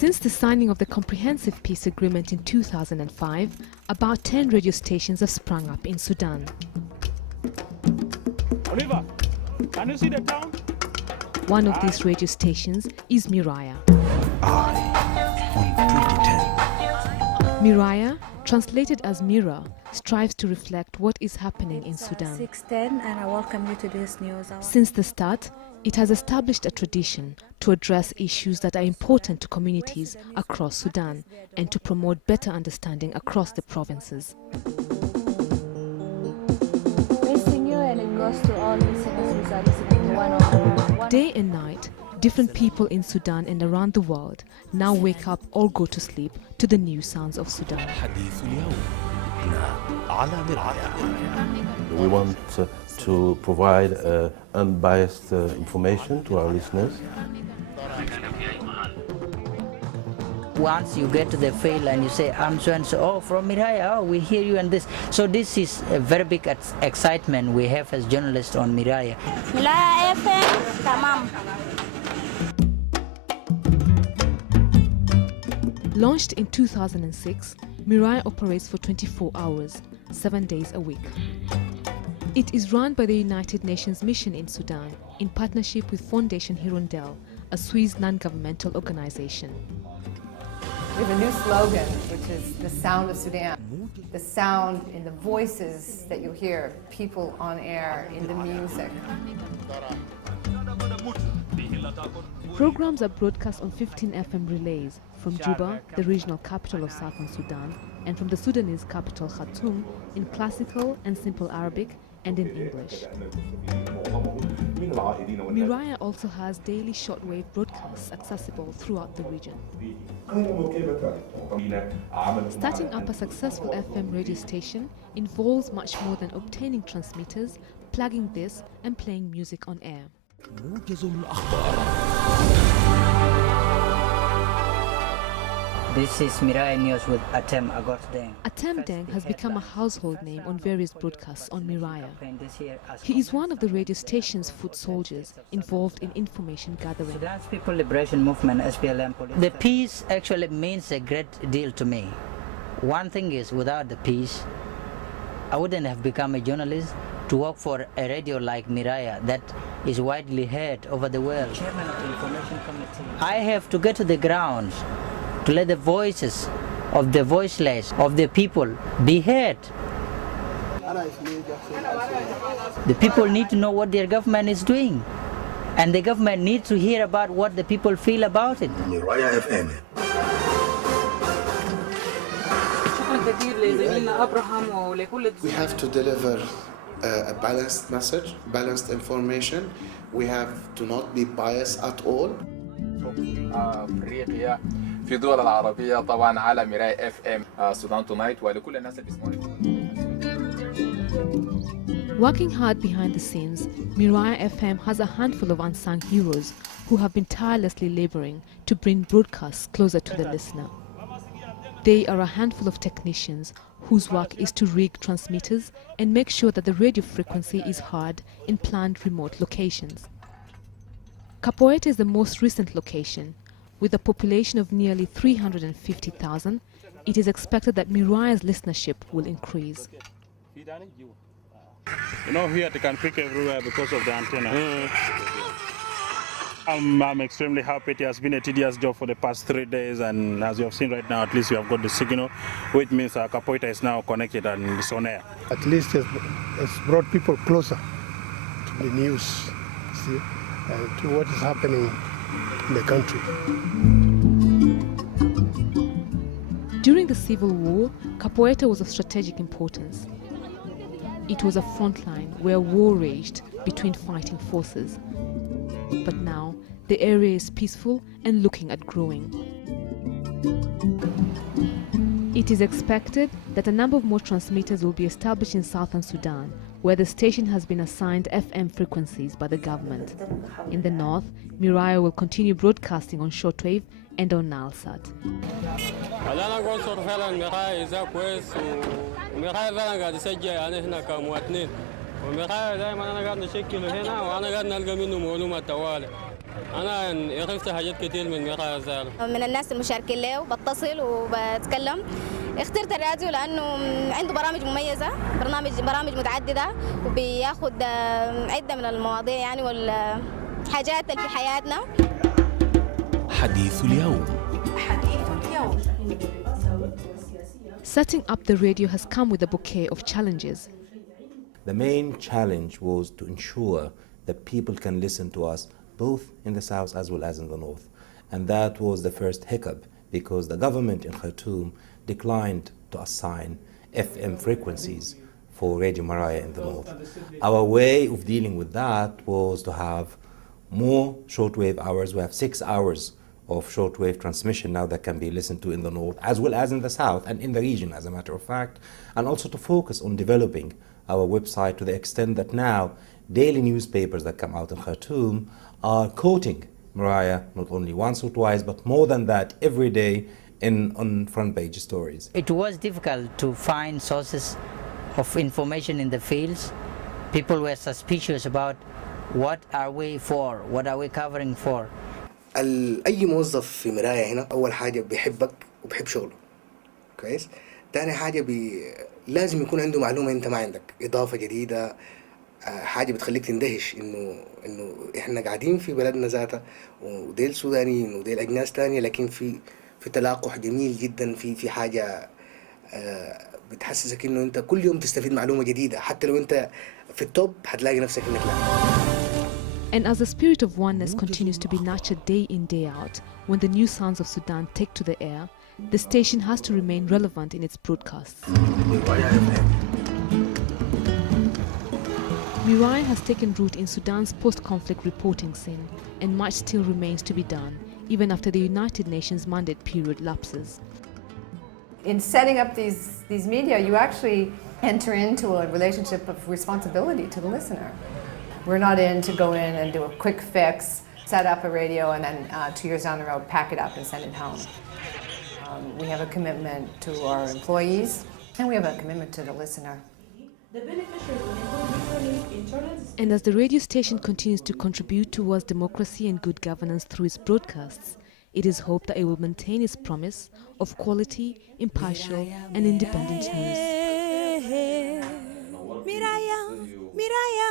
Since the signing of the Comprehensive Peace Agreement in 2005, about 10 radio stations have sprung up in Sudan. Oliver, can you see the town? One of these radio stations is Miraya. On 2010. Miraya, translated as Mirror, strives to reflect what is happening in Sudan. 6:10, and I welcome you to this news hour. Since the start, it has established a tradition to address issues that are important to communities across Sudan and to promote better understanding across the provinces. Missing you, and it goes to all listeners who are listening to one. Day and night, different people in Sudan and around the world now wake up or go to sleep to the new sounds of Sudan. We want to provide unbiased information to our listeners. Once you get to the field and you say, I'm so and so, oh, from Miraya, oh, we hear you and this. So this is a very big excitement we have as journalists on Miraya. Miraya FM, tamam. Launched in 2006, Miraya operates for 24 hours, 7 days a week. It is run by the United Nations Mission in Sudan in partnership with Fondation Hirondelle, a Swiss non-governmental organization. We have a new slogan, which is the sound of Sudan. The sound in the voices that you hear, people on air, in the music. Programs are broadcast on 15 FM relays from Juba, the regional capital of southern Sudan, and from the Sudanese capital Khartoum in classical and simple Arabic and in English. Miraya also has daily shortwave broadcasts accessible throughout the region. Starting up a successful FM radio station involves much more than obtaining transmitters, plugging this, and playing music on air. This is Miraya News with Atem Agotdeng. Atem Deng has become a household name on various broadcasts on Miraya. He is one of the radio station's foot soldiers involved in information gathering. Sudan's People Liberation Movement, SPLM. The peace actually means a great deal to me. One thing is, without the peace, I wouldn't have become a journalist to work for a radio like Miraya that is widely heard over the world. Chairman of the Information Committee. I have to get to the ground to let the voices of the voiceless, of the people, be heard. The people need to know what their government is doing, and the government needs to hear about what the people feel about it. Miraya FM. We have to deliver a balanced message, balanced information. We have to not be biased at all. في الدول العربية طبعا على ميراي اف ام سودان تونايت ولكل الناس اللي بيسمعوني. Working hard behind the scenes, Miraya FM has a handful of unsung heroes who have been tirelessly laboring to bring broadcasts closer to the listener. They are a handful of technicians whose work is to rig transmitters and make sure that the radio frequency is heard in planned remote locations. Capoeira is the most recent location. With a population of nearly 350,000, it is expected that Miraya's listenership will increase. You know, here they can pick everywhere because of the antenna. I'm extremely happy. It has been a tedious job for the past 3 days, and as you have seen right now, at least we have got the signal, which means Capoeira is now connected and it's on air. At least it's brought people closer to the news, see, to what is happening in the country. During the Civil War, Capoeira was of strategic importance. It was a front line where war raged between fighting forces. But now, the area is peaceful and looking at growing. It is expected that a number of more transmitters will be established in southern Sudan, where the station has been assigned FM frequencies by the government. In the north, Miraya will continue broadcasting on shortwave and on Nilesat. من الناس المشاركين له بتصل وبتكلم. اخترت الراديو لأنه عنده برامج مميزة، برامج متعددة، وبياخد عدة من المواضيع يعني والحاجات اللي في حياتنا. حديث اليوم. Setting up the radio has come with a bouquet of challenges. The main challenge was to ensure that people can listen to us both in the south as well as in the north. And that was the first hiccup because the government in Khartoum declined to assign FM frequencies for Radio Miraya in the north. Our way of dealing with that was to have more shortwave hours. We have 6 hours of shortwave transmission now that can be listened to in the north as well as in the south and in the region, as a matter of fact, and also to focus on developing our website to the extent that now daily newspapers that come out in Khartoum are quoting Miraya not only once or twice, but more than that every day on front page stories. It was difficult to find sources of information in the fields. People were suspicious about what are we for, what are we covering for. أي موظف في مراية هنا أول حاجة بيحبك وبيحب شغله كويس. تاني حاجة لازم يكون عنده معلومة أنت ما عندك، إضافة جديدة، حاجة بتخليك تندهش إنه إحنا قاعدين في بلدنا ذاته وديل سودانيين وديل أجناس تانية، لكن في تلاقح جميل جدا، في حاجة بتحسسك إنه أنت كل يوم تستفيد معلومة جديدة، حتى لو أنت في التوب هتلاقي نفسك إنك لا. And as the spirit of oneness continues to be nurtured day in, day out, when the new sounds of Sudan take to the air, the station has to remain relevant in its broadcasts. Miraya has taken root in Sudan's post-conflict reporting scene, and much still remains to be done, even after the United Nations mandate period lapses. In setting up these media, you actually enter into a relationship of responsibility to the listener. We're not in to go in and do a quick fix, set up a radio, and then 2 years down the road, pack it up and send it home. We have a commitment to our employees, and we have a commitment to the listener. And as the radio station continues to contribute towards democracy and good governance through its broadcasts, it is hoped that it will maintain its promise of quality, impartial, and independent news. Miraya, Miraya.